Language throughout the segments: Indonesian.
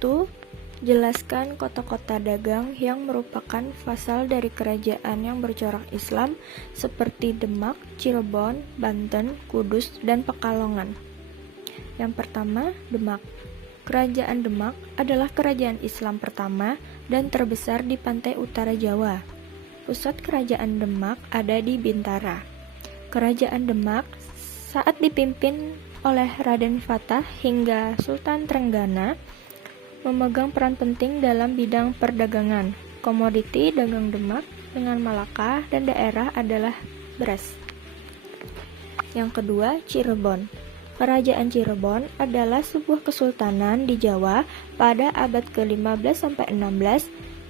1. Jelaskan kota-kota dagang yang merupakan vasal dari kerajaan yang bercorak Islam seperti Demak, Cirebon, Banten, Kudus, dan Pekalongan. Yang pertama, Demak. Kerajaan Demak adalah kerajaan Islam pertama dan terbesar di pantai utara Jawa. Pusat kerajaan Demak ada di Bintara. Kerajaan Demak saat dipimpin oleh Raden Fatah hingga Sultan Trenggana memegang peran penting dalam bidang perdagangan. Komoditi dagang Demak dengan Malaka dan daerah adalah beras. Yang kedua, Cirebon. Kerajaan Cirebon adalah sebuah kesultanan di Jawa pada abad ke-15-16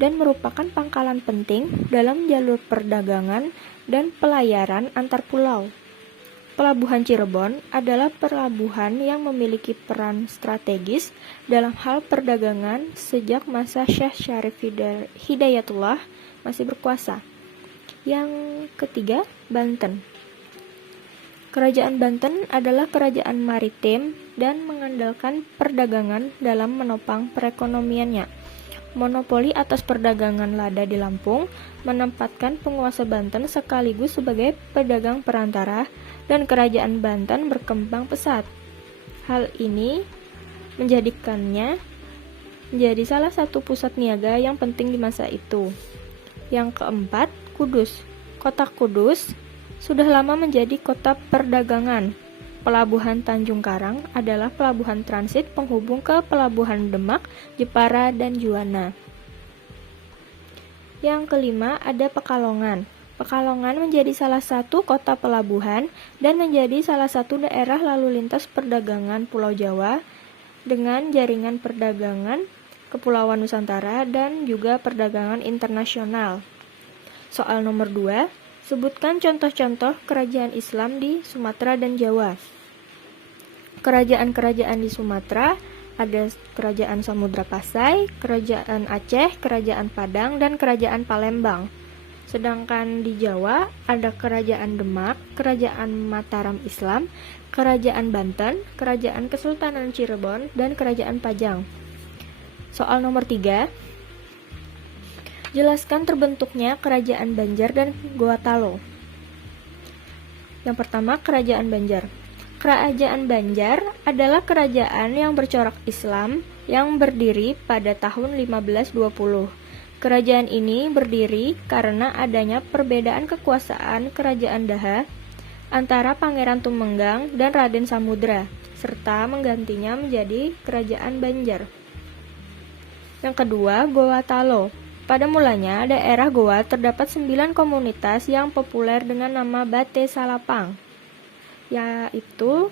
dan merupakan pangkalan penting dalam jalur perdagangan dan pelayaran antar pulau. Pelabuhan Cirebon adalah pelabuhan yang memiliki peran strategis dalam hal perdagangan sejak masa Syekh Syarif Hidayatullah masih berkuasa. Yang ketiga, Banten. Kerajaan Banten adalah kerajaan maritim dan mengandalkan perdagangan dalam menopang perekonomiannya. Monopoli atas perdagangan lada di Lampung menempatkan penguasa Banten sekaligus sebagai pedagang perantara dan kerajaan Banten berkembang pesat. Hal ini menjadikannya menjadi salah satu pusat niaga yang penting di masa itu. Yang keempat, Kudus. Kota Kudus sudah lama menjadi kota perdagangan. Pelabuhan Tanjung Karang adalah pelabuhan transit penghubung ke pelabuhan Demak, Jepara, dan Juwana. Yang kelima ada Pekalongan. Pekalongan menjadi salah satu kota pelabuhan dan menjadi salah satu daerah lalu lintas perdagangan Pulau Jawa dengan jaringan perdagangan Kepulauan Nusantara dan juga perdagangan internasional. Soal nomor 2, sebutkan contoh-contoh kerajaan Islam di Sumatera dan Jawa. Kerajaan-kerajaan di Sumatera ada Kerajaan Samudra Pasai, Kerajaan Aceh, Kerajaan Padang, dan Kerajaan Palembang. Sedangkan di Jawa ada Kerajaan Demak, Kerajaan Mataram Islam, Kerajaan Banten, Kerajaan Kesultanan Cirebon, dan Kerajaan Pajang. Soal nomor 3, jelaskan terbentuknya Kerajaan Banjar dan Gorontalo. Yang pertama, Kerajaan Banjar. Kerajaan Banjar adalah kerajaan yang bercorak Islam yang berdiri pada tahun 1520. Kerajaan ini berdiri karena adanya perbedaan kekuasaan Kerajaan Daha antara Pangeran Tumenggang dan Raden Samudra, serta menggantinya menjadi Kerajaan Banjar. Yang kedua, Gorontalo. Pada mulanya, daerah Goa terdapat 9 komunitas yang populer dengan nama Bate Salapang, yaitu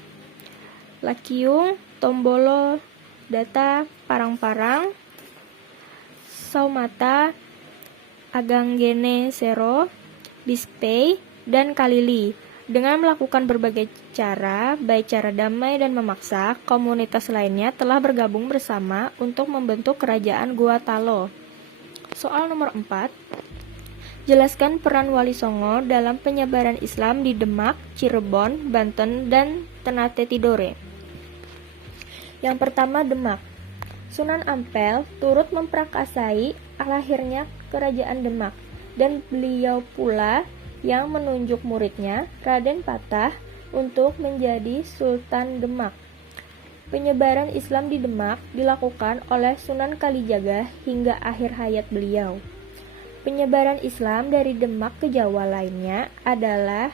Lakiung, Tombolo, Data, Parang-Parang, Saumata, Aganggene Sero, Bispei, dan Kalili. Dengan melakukan berbagai cara, baik cara damai dan memaksa, komunitas lainnya telah bergabung bersama untuk membentuk Kerajaan Gorontalo. Soal nomor 4, jelaskan peran Wali Songo dalam penyebaran Islam di Demak, Cirebon, Banten, dan Ternate Tidore. Yang pertama, Demak. Sunan Ampel turut memprakarsai lahirnya Kerajaan Demak, dan beliau pula yang menunjuk muridnya, Raden Patah, untuk menjadi Sultan Demak. Penyebaran Islam di Demak dilakukan oleh Sunan Kalijaga hingga akhir hayat beliau. Penyebaran Islam dari Demak ke Jawa lainnya adalah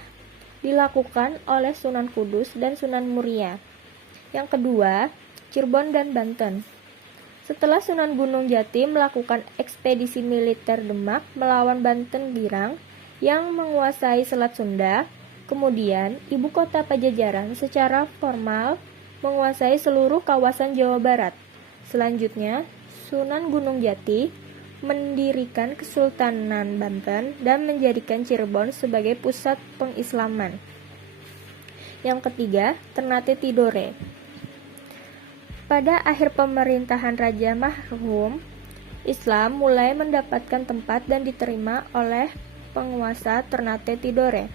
dilakukan oleh Sunan Kudus dan Sunan Muria. Yang kedua, Cirebon dan Banten. Setelah Sunan Gunung Jati melakukan ekspedisi militer Demak melawan Banten Girang yang menguasai Selat Sunda, kemudian ibu kota Pajajaran secara formal menguasai seluruh kawasan Jawa Barat. Selanjutnya, Sunan Gunung Jati mendirikan Kesultanan Banten dan menjadikan Cirebon sebagai pusat pengislaman. Yang ketiga, Ternate Tidore. Pada akhir pemerintahan Raja Marhum, Islam mulai mendapatkan tempat dan diterima oleh penguasa Ternate Tidore.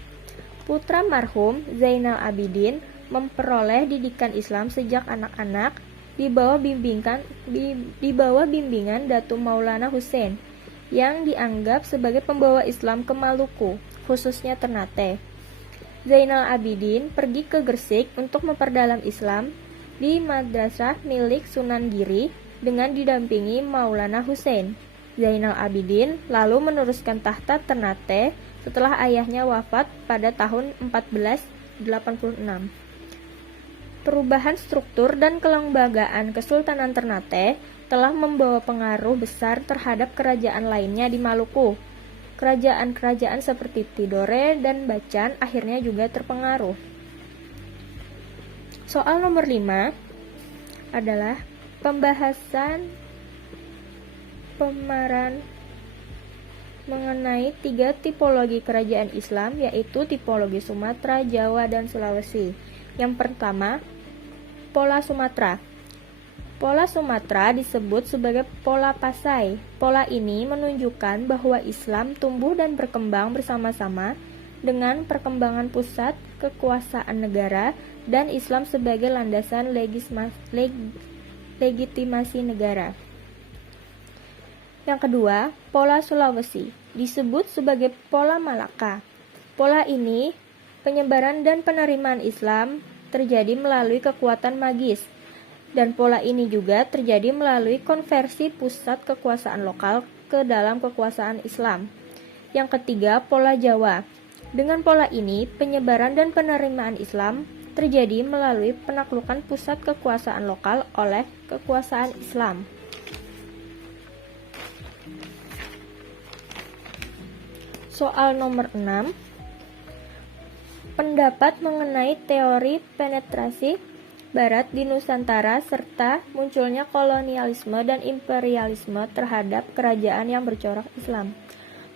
Putra marhum Zainal Abidin memperoleh didikan Islam sejak anak-anak di bawah bimbingan Datuk Maulana Hussein yang dianggap sebagai pembawa Islam ke Maluku, khususnya Ternate. Zainal Abidin pergi ke Gresik untuk memperdalam Islam di madrasah milik Sunan Giri dengan didampingi Maulana Hussein. Zainal Abidin lalu meneruskan tahta Ternate setelah ayahnya wafat pada tahun 1486. Perubahan struktur dan kelembagaan Kesultanan Ternate telah membawa pengaruh besar terhadap kerajaan lainnya di Maluku. Kerajaan-kerajaan seperti Tidore dan Bacan akhirnya juga terpengaruh. Soal nomor 5 adalah pembahasan pemaparan mengenai 3 tipologi kerajaan Islam, yaitu tipologi Sumatera, Jawa, dan Sulawesi. Yang pertama, pola Sumatera. Pola Sumatera disebut sebagai pola Pasai. Pola ini menunjukkan bahwa Islam tumbuh dan berkembang bersama-sama dengan perkembangan pusat kekuasaan negara dan Islam sebagai landasan legitimasi negara. Yang kedua, pola Sulawesi disebut sebagai pola Malaka. Pola ini, penyebaran dan penerimaan Islam terjadi melalui kekuatan magis, dan pola ini juga terjadi melalui konversi pusat kekuasaan lokal ke dalam kekuasaan Islam. Yang ketiga, pola Jawa. Dengan pola ini, penyebaran dan penerimaan Islam terjadi melalui penaklukan pusat kekuasaan lokal oleh kekuasaan Islam. Soal nomor 6. Pendapat mengenai teori penetrasi Barat di Nusantara serta munculnya kolonialisme dan imperialisme terhadap kerajaan yang bercorak Islam.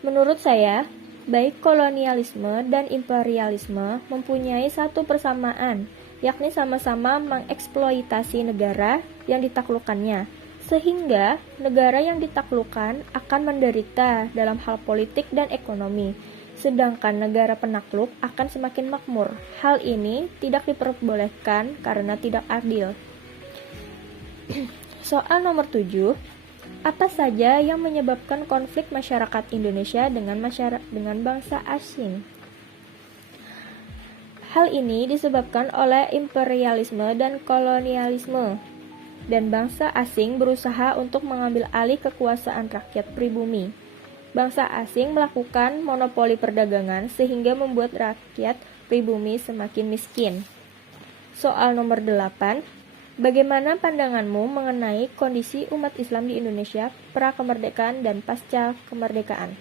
Menurut saya, baik kolonialisme dan imperialisme mempunyai satu persamaan, yakni sama-sama mengeksploitasi negara yang ditaklukkannya, sehingga negara yang ditaklukkan akan menderita dalam hal politik dan ekonomi, sedangkan negara penakluk akan semakin makmur. Hal ini tidak diperbolehkan karena tidak adil. Soal nomor 7. Apa saja yang menyebabkan konflik masyarakat Indonesia dengan bangsa asing? Hal ini disebabkan oleh imperialisme dan kolonialisme, dan bangsa asing berusaha untuk mengambil alih kekuasaan rakyat pribumi. Bangsa asing melakukan monopoli perdagangan sehingga membuat rakyat pribumi semakin miskin. Soal nomor 8. Bagaimana pandanganmu mengenai kondisi umat Islam di Indonesia pra-kemerdekaan dan pasca kemerdekaan?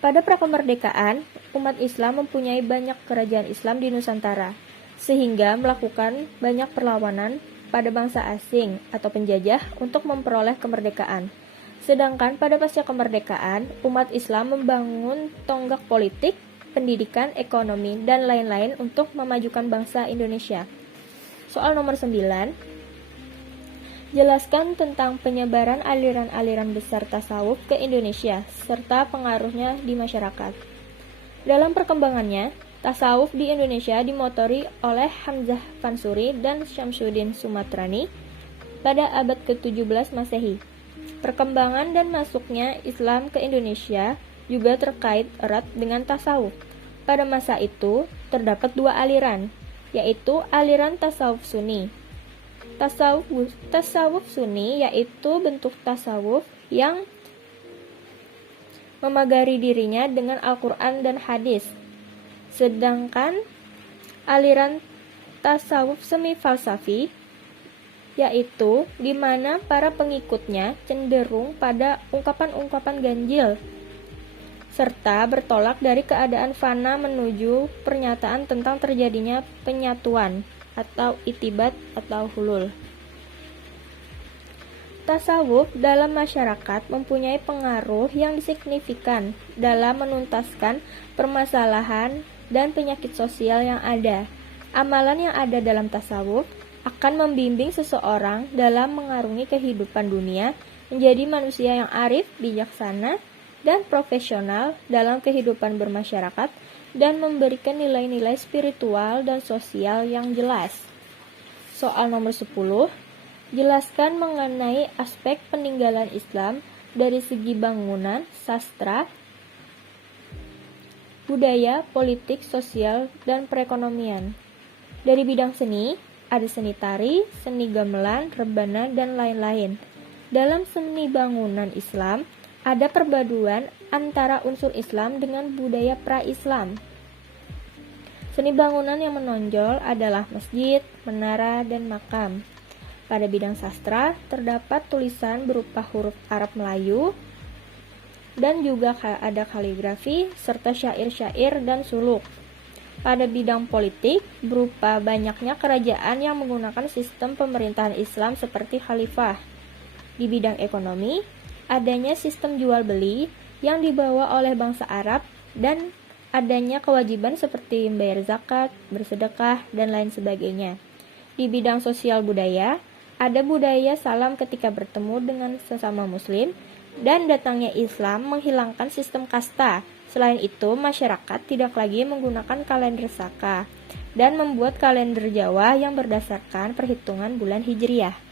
Pada pra-kemerdekaan, umat Islam mempunyai banyak kerajaan Islam di Nusantara, sehingga melakukan banyak perlawanan pada bangsa asing atau penjajah untuk memperoleh kemerdekaan. Sedangkan pada pasca kemerdekaan, umat Islam membangun tonggak politik, pendidikan, ekonomi, dan lain-lain untuk memajukan bangsa Indonesia. Soal nomor 9. Jelaskan tentang penyebaran aliran-aliran besar tasawuf ke Indonesia, serta pengaruhnya di masyarakat. Dalam perkembangannya, tasawuf di Indonesia dimotori oleh Hamzah Fansuri dan Syamsuddin Sumatrani pada abad ke-17 Masehi. Perkembangan dan masuknya Islam ke Indonesia juga terkait erat dengan tasawuf. Pada masa itu, terdapat 2 aliran, yaitu aliran tasawuf Sunni. Tasawuf Sunni yaitu bentuk tasawuf yang memagari dirinya dengan Al-Quran dan hadis. Sedangkan aliran tasawuf semi falsafi yaitu di mana para pengikutnya cenderung pada ungkapan-ungkapan ganjil serta bertolak dari keadaan fana menuju pernyataan tentang terjadinya penyatuan atau itibat atau hulul. Tasawuf dalam masyarakat mempunyai pengaruh yang signifikan dalam menuntaskan permasalahan dan penyakit sosial yang ada. Amalan yang ada dalam tasawuf akan membimbing seseorang dalam mengarungi kehidupan dunia menjadi manusia yang arif, bijaksana, dan profesional dalam kehidupan bermasyarakat dan memberikan nilai-nilai spiritual dan sosial yang jelas. Soal nomor 10, jelaskan mengenai aspek peninggalan Islam dari segi bangunan, sastra, budaya, politik, sosial, dan perekonomian. Dari bidang seni, ada seni tari, seni gamelan, rebana, dan lain-lain. Dalam seni bangunan Islam, ada perpaduan antara unsur Islam dengan budaya pra-Islam. Seni bangunan yang menonjol adalah masjid, menara, dan makam. Pada bidang sastra, terdapat tulisan berupa huruf Arab Melayu, dan juga ada kaligrafi, serta syair-syair dan suluk. Pada bidang politik, berupa banyaknya kerajaan yang menggunakan sistem pemerintahan Islam seperti khalifah. Di bidang ekonomi, adanya sistem jual-beli yang dibawa oleh bangsa Arab dan adanya kewajiban seperti membayar zakat, bersedekah, dan lain sebagainya. Di bidang sosial budaya, ada budaya salam ketika bertemu dengan sesama muslim, dan datangnya Islam menghilangkan sistem kasta. Selain itu, masyarakat tidak lagi menggunakan kalender Saka dan membuat kalender Jawa yang berdasarkan perhitungan bulan Hijriah.